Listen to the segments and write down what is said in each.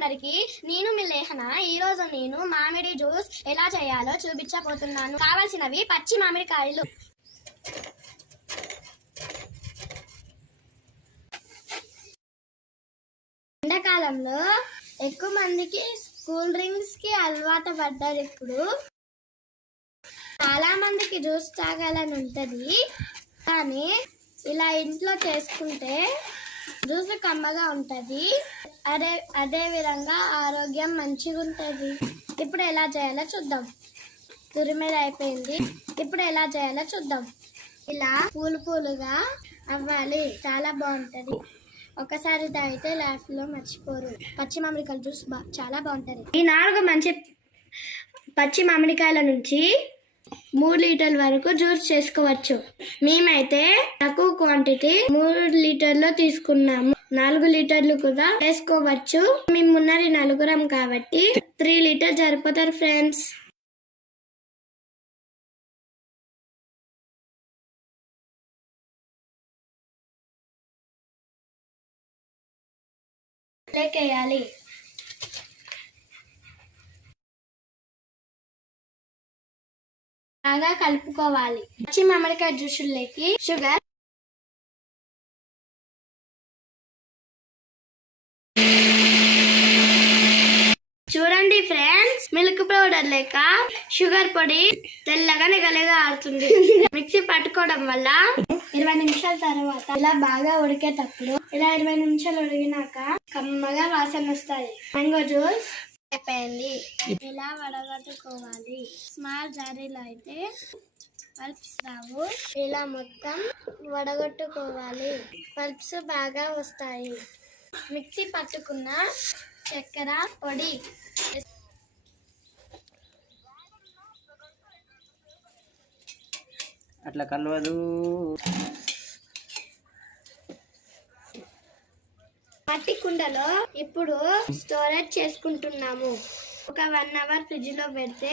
అందరికి నేను మీ లేఖన ఈ రోజు నేను మామిడి జ్యూస్ ఎలా చేయాలో చూపించబోతున్నాను. కావాల్సినవి పచ్చి మామిడికాయలు, ఎండాకాలంలో ఎక్కువ మందికి కూల్ డ్రింక్స్ కి అలవాటు పడ్డారు. ఇప్పుడు చాలా మందికి జ్యూస్ తాగాలని ఉంటది, కానీ ఇలా ఇంట్లో చేసుకుంటే జ్యూస్ కమ్మగా ఉంటది. అదే విధంగా ఆరోగ్యం మంచిగా ఉంటది. ఇప్పుడు ఎలా చేయాలో చూద్దాం. తురిమేది అయిపోయింది, ఇప్పుడు ఎలా చేయాలో చూద్దాం. ఇలా పూలుగా అవ్వాలి, చాలా బాగుంటది. ఒకసారి తాగితే లైఫ్ లో మర్చిపోరు. పచ్చి మామిడికాయల జ్యూస్ చాలా బాగుంటది. ఈ 4 మంచి పచ్చి మామిడికాయల నుంచి 3 లీటర్ల వరకు జ్యూస్ చేసుకోవచ్చు. మేమైతే తక్కువ క్వాంటిటీ 3 లీటర్లు తీసుకున్నాము. 4 లీటర్లు కూడా చేసుకోవచ్చు. మేము ఉన్నది 4 కాబట్టి 3 లీటర్ సరిపోతారు ఫ్రెండ్స్. వేయాలి. బాగా కలుపుకోవాలి. పచ్చి మామిడికాయ జ్యూసులోకి షుగర్, చూడండి ఫ్రెండ్స్, మిల్క్ పౌడర్ లేక షుగర్ పొడి తెల్లగా నిగలగా ఆడుతుంది. మిక్సీ పట్టుకోవడం వల్ల 20 నిమిషాల తర్వాత ఇలా బాగా ఉడికేటప్పుడు ఇలా 20 నిమిషాలు ఉడికినాక కమ్మగా వాసన వస్తాయి. మ్యాంగో జ్యూస్ అయిపోయింది. ఇలా వడగట్టుకోవాలి. స్మాల్ జారీలో అయితే పల్ప్స్ రావు. ఇలా మొత్తం వడగట్టుకోవాలి. పల్ప్స్ బాగా వస్తాయి. మిక్సీ పట్టుకున్న చక్కెర పొడి అట్లా కలవదు. మట్టి కుండలో ఇప్పుడు స్టోరేజ్ చేసుకుంటున్నాము. ఒక 1 అవర్ ఫ్రిడ్జ్ లో పెడితే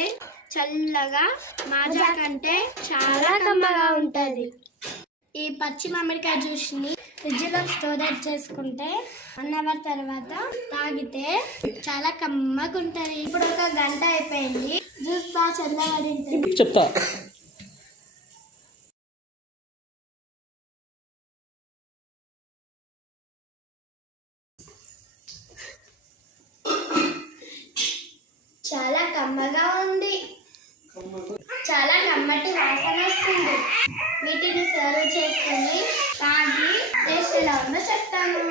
చల్లగా మాజా కంటే చాలా కమ్మగా ఉంటది. ఈ పచ్చి మామిడికాయ జ్యూస్ ని ఫ్రిడ్జ్ లో స్టోరేజ్ చేసుకుంటే 1 అవర్ తర్వాత తాగితే చాలా కమ్మగా ఉంటది. ఇప్పుడు 1 గంట అయిపోయింది. జ్యూస్ బాగా చల్లబడింది. చెప్తా. చాలా కమ్మగా ఉంది. చాలా కమ్మటి వాసన వస్తుంది. వీటిని సర్వ్ చేసుకొని తాగి టేస్ట్ ఎలా ఉందో చెప్తాను.